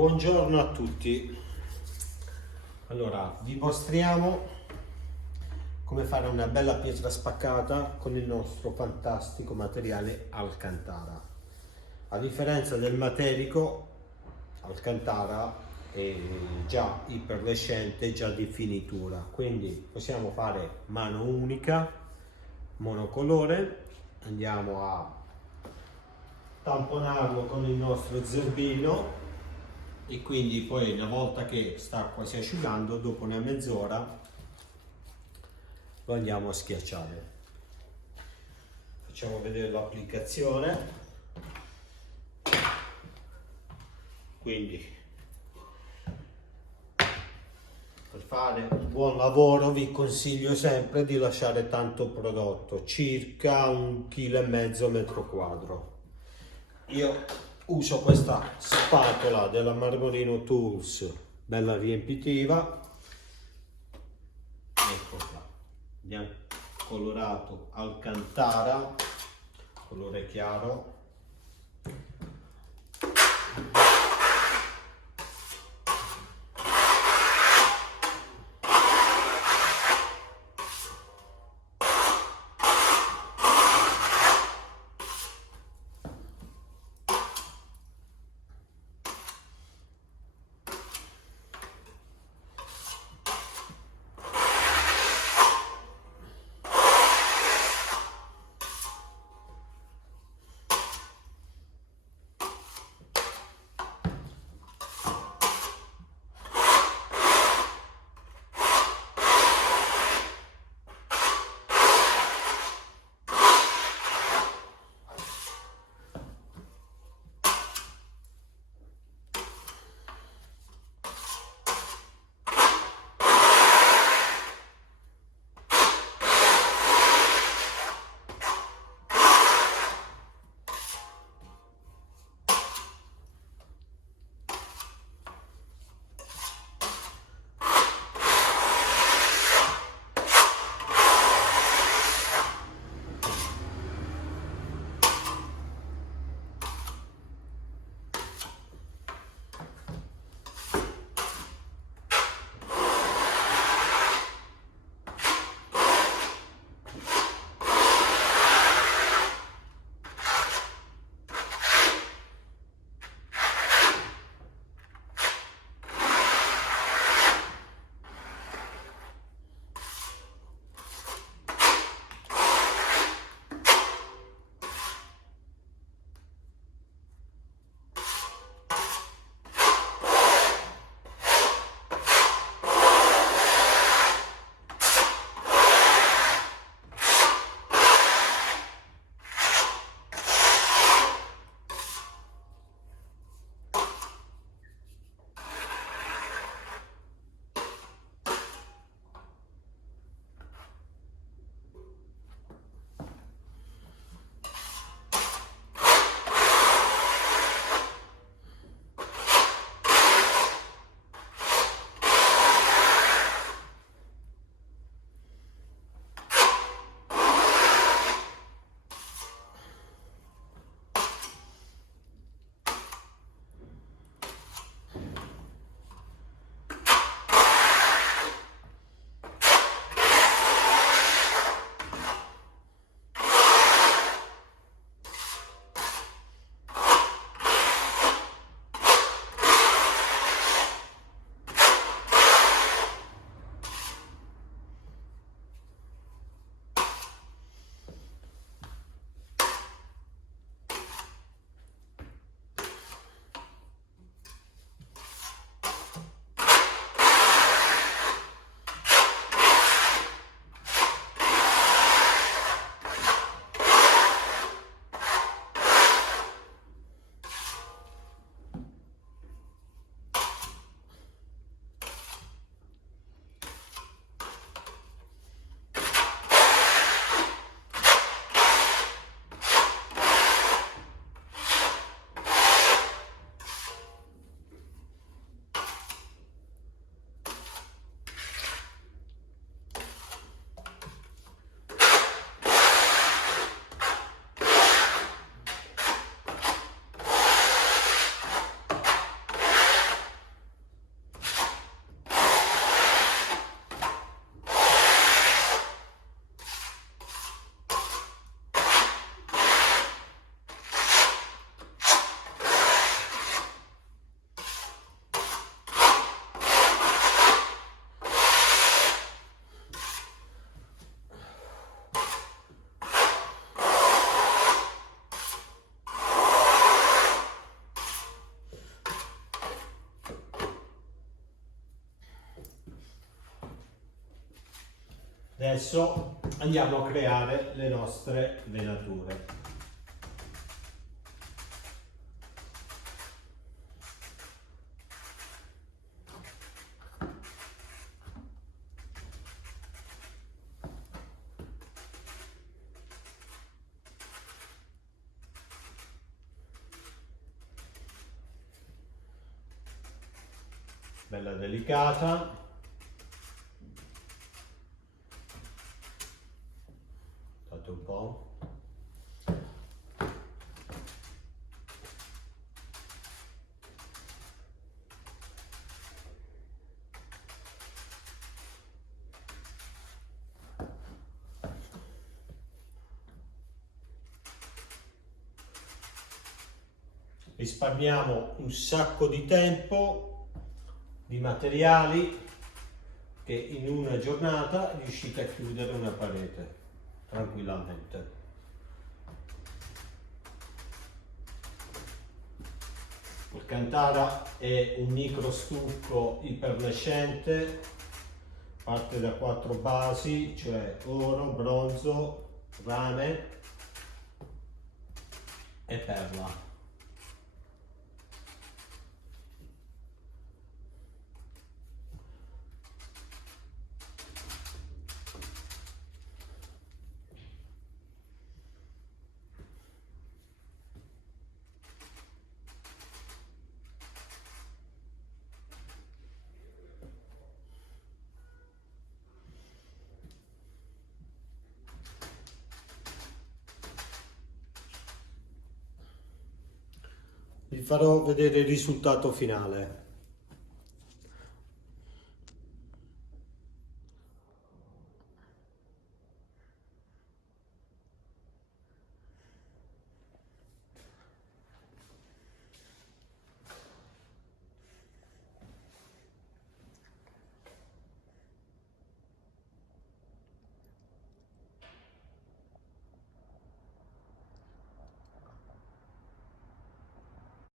Buongiorno a tutti. Allora, vi mostriamo come fare una bella pietra spaccata con il nostro fantastico materiale Alcantara. A differenza del materico, Alcantara è già iperrescente, già di finitura, quindi possiamo fare mano unica, monocolore. Andiamo a tamponarlo con il nostro zerbino e quindi poi una volta che sta quasi asciugando, dopo una mezz'ora lo andiamo a schiacciare. Facciamo vedere l'applicazione. Quindi per fare un buon lavoro vi consiglio sempre di lasciare tanto prodotto, circa 1,5 kg metro quadro. Io uso questa spatola della Marmorino Tools, bella riempitiva. Ecco qua, abbiamo colorato Alcantara, colore chiaro. Adesso andiamo a creare le nostre venature. Bella delicata. Fate un po'. Risparmiamo un sacco di tempo, di materiali, che in una giornata riuscite a chiudere una parete tranquillamente. Il Cantara è un microstucco ipernescente, parte da 4 basi, cioè oro, bronzo, rame e perla. Vi farò vedere il risultato finale.